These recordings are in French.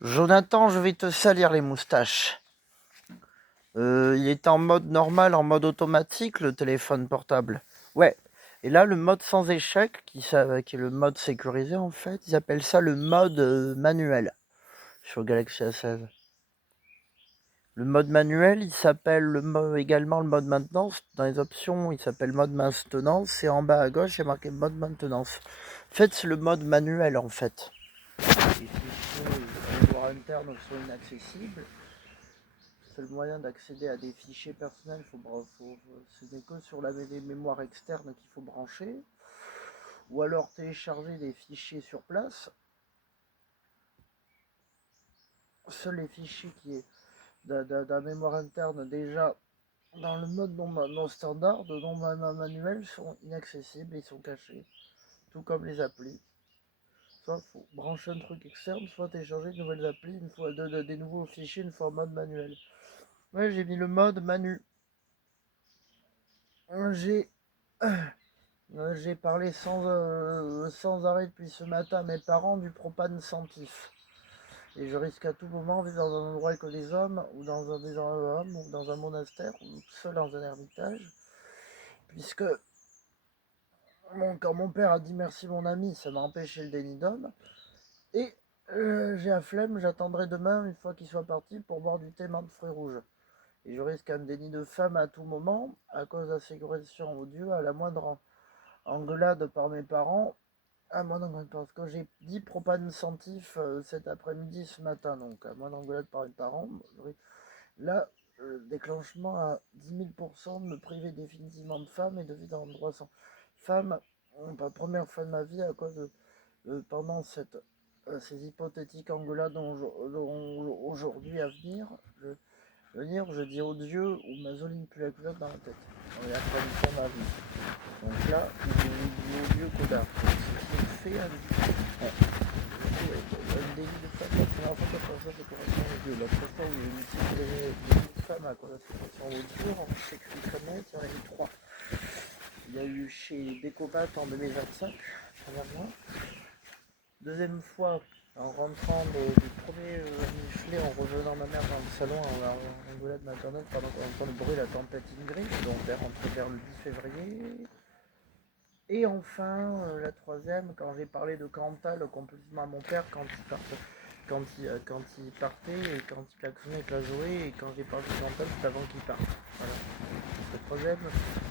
Jonathan, je vais te salir les moustaches. Il est en mode normal, en mode automatique, le téléphone portable. Ouais. Et là, le mode sans échec, qui est le mode sécurisé en fait, ils appellent ça le mode manuel sur Galaxy A16. Le mode manuel, il s'appelle également le mode maintenance. Dans les options, il s'appelle mode maintenance. Et en bas à gauche, il y a marqué mode maintenance. En fait, c'est le mode manuel en fait. Les fichiers en mémoire interne sont inaccessibles. C'est le moyen d'accéder à des fichiers personnels. Ce n'est que sur les mémoires externes qu'il faut brancher. Ou alors télécharger des fichiers sur place. Seuls les fichiers qui est d'un mémoire interne déjà dans le mode non standard, de non manuel, sont inaccessibles et ils sont cachés. Tout comme les applis. Soit il faut brancher un truc externe, soit télécharger de nouvelles applis, des nouveaux fichiers une fois en mode manuel. Ouais, j'ai mis le mode manu. J'ai parlé sans arrêt depuis ce matin à mes parents du propane sentif. Et je risque à tout moment de vivre dans un endroit avec des hommes, ou dans un des hommes, ou dans un monastère, ou seul dans un ermitage. Puisque quand mon père a dit merci mon ami, ça m'a empêché le déni d'homme. Et j'ai la flemme, j'attendrai demain, une fois qu'il soit parti, pour boire du thé menthe fruits rouges. Et je risque un déni de femme à tout moment, à cause de la sécurisation odieux, à la moindre engueulade par mes parents. À moins d'engueulade, parce que j'ai dit propane sentif cet après-midi, ce matin, donc à moins d'engueulade par mes parents. Là, déclenchement à 10 000% de me priver définitivement de femme et de vivre dans un endroit sans femme. La première fois de ma vie, à cause de pendant ces hypothétiques engueulades aujourd'hui à venir, je dis au Dieu ou ma zoline pue la culotte dans la tête. On est à planifier ma vie. Donc là, mon Dieu codard. Ce qui me fait un délit de femme. La première fois que ça, c'est correction au Dieu. L'autre fois, il y a eu une délit de femme à cause de la séparation au Dieu. En sécurité très net, il y en a eu 3. Il y a eu chez Décopat en 2025, premièrement. Deuxième fois, en rentrant du premier Michelet, en revenant ma mère dans le salon en engueulade maternelle pendant qu'on entend le bruit de la tempête Ingrid, donc vers le 10 février. Et enfin, la troisième, quand j'ai parlé de Cantal complètement à mon père quand il partait et quand il klaxonnait avec la Zoé, et quand j'ai parlé de Cantal, c'est avant qu'il parte. Voilà. Le troisième,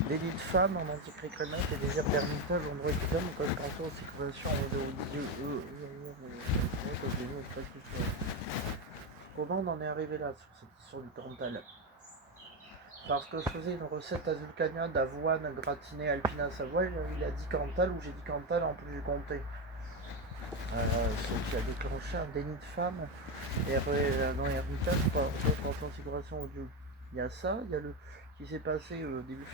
délit de femme en anti-crécrémate est déjà permis seul en droit de l'homme, code canton, sécurisation Comment on en est arrivé là sur cette histoire du Cantal? Parce que je faisais une recette azulcania d'avoine gratinée alpina Savoie, il a dit Cantal ou j'ai dit Cantal en plus du comté. Ce qui a déclenché un déni de femme dans l'héritage par d'autres configurations audio. Il y a ça, il y a le qui s'est passé début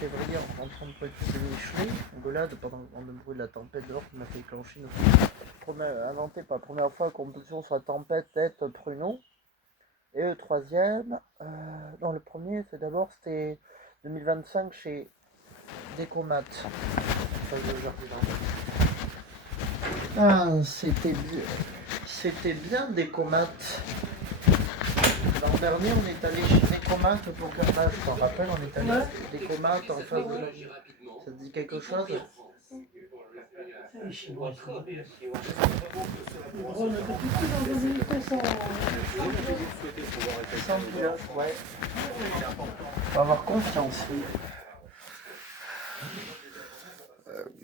février en rentrant de prétus de Michelet, engueulade pendant le bruit de la tempête dehors qui m'a fait déclencher inventé pour la première fois compulsion sur la tempête, tête, pruneau. Et le troisième, non le premier c'était 2025 chez Décomat. Ah, c'était bien Décomat. L'an dernier, on est allé chez Décomat pour Carnage, je m'en rappelle, on est allé chez Décomat en face de la vie. Ça te dit quelque chose? Sans pilote, ouais. Faut avoir confiance, oui.